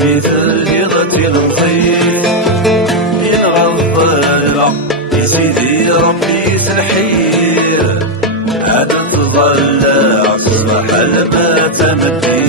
رميت اليغتي المخيل ينغض البق يا سيدي ربي سنحير عاد تضلع تصبح لما تمدي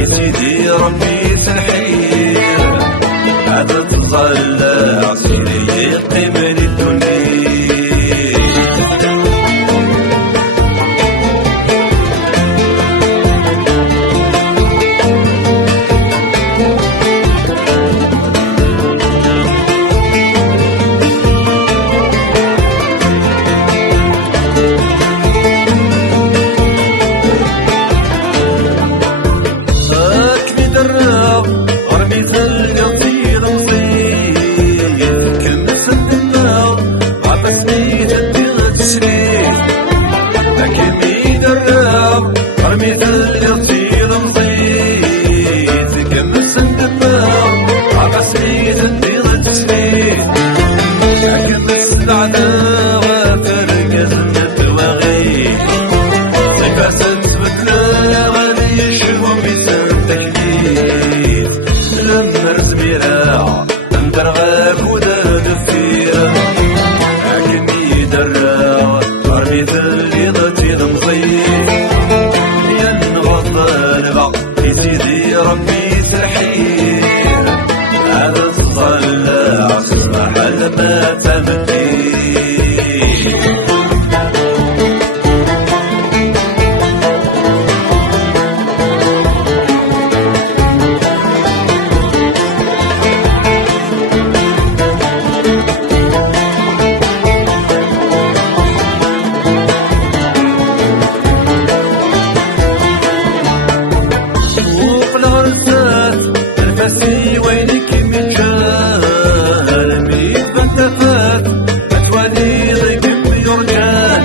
يا سيدي ربي سنحير عاد تطلع سيري يقيمني الدنيا رميت اليطير مضيت كمس الدماغ عبسني تنبيض التسليت عكبس العداوة تركز النتواغيت تكاسل تبدلا غادي يشربوا بيسان تكليف لما رزمي راع اندر غاك ودا دفيرة عكني دراوة رميت اليطير مضيت يا سيدي ربي سنحير عاد تطلع تصبح لما تمدي وينك من جال ميت فانتفات أتواني ضيق بيرجال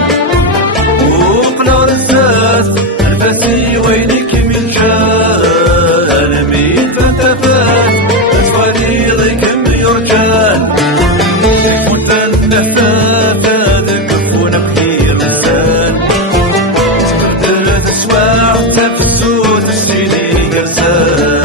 وقنا رساس الفاسي وينك من جال ميت فانتفات أتواني ضيق بيرجال كنت النفاف هذا كفونا بخير لسان سكرت الأسواع تفسود السيدي قرسان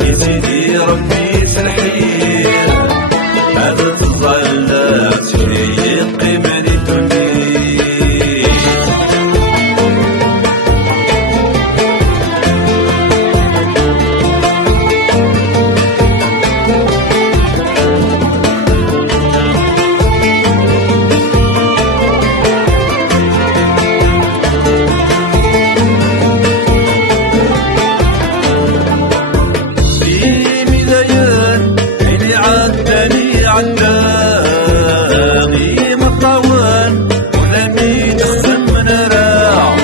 يا سيدي ربي سنحير عاد تطلع سيري يقيمني الدنيا عداني مطاوان ولمي تخدم من راع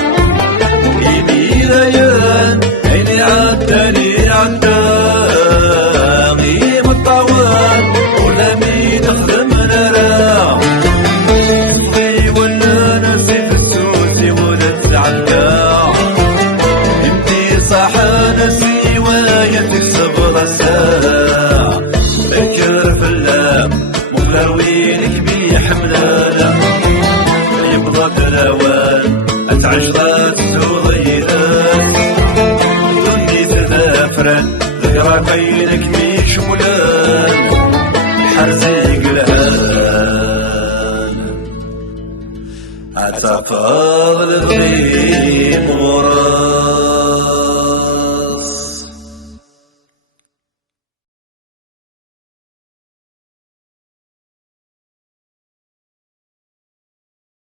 يدي ليان عيني عداني مطاوان ولمي تخدم من راع صغي ولا نسيت السوسي ولا تزعلها يمدي صح نسي ويا تكسب راسها بكر في اللام مغلر وينك بي حملانة يبضى كلاوان أتعشقات الزغيرات دنيا تذافرات ذكرى بينك ميش ولان حرزي قلعان أتفاضل الغيم وران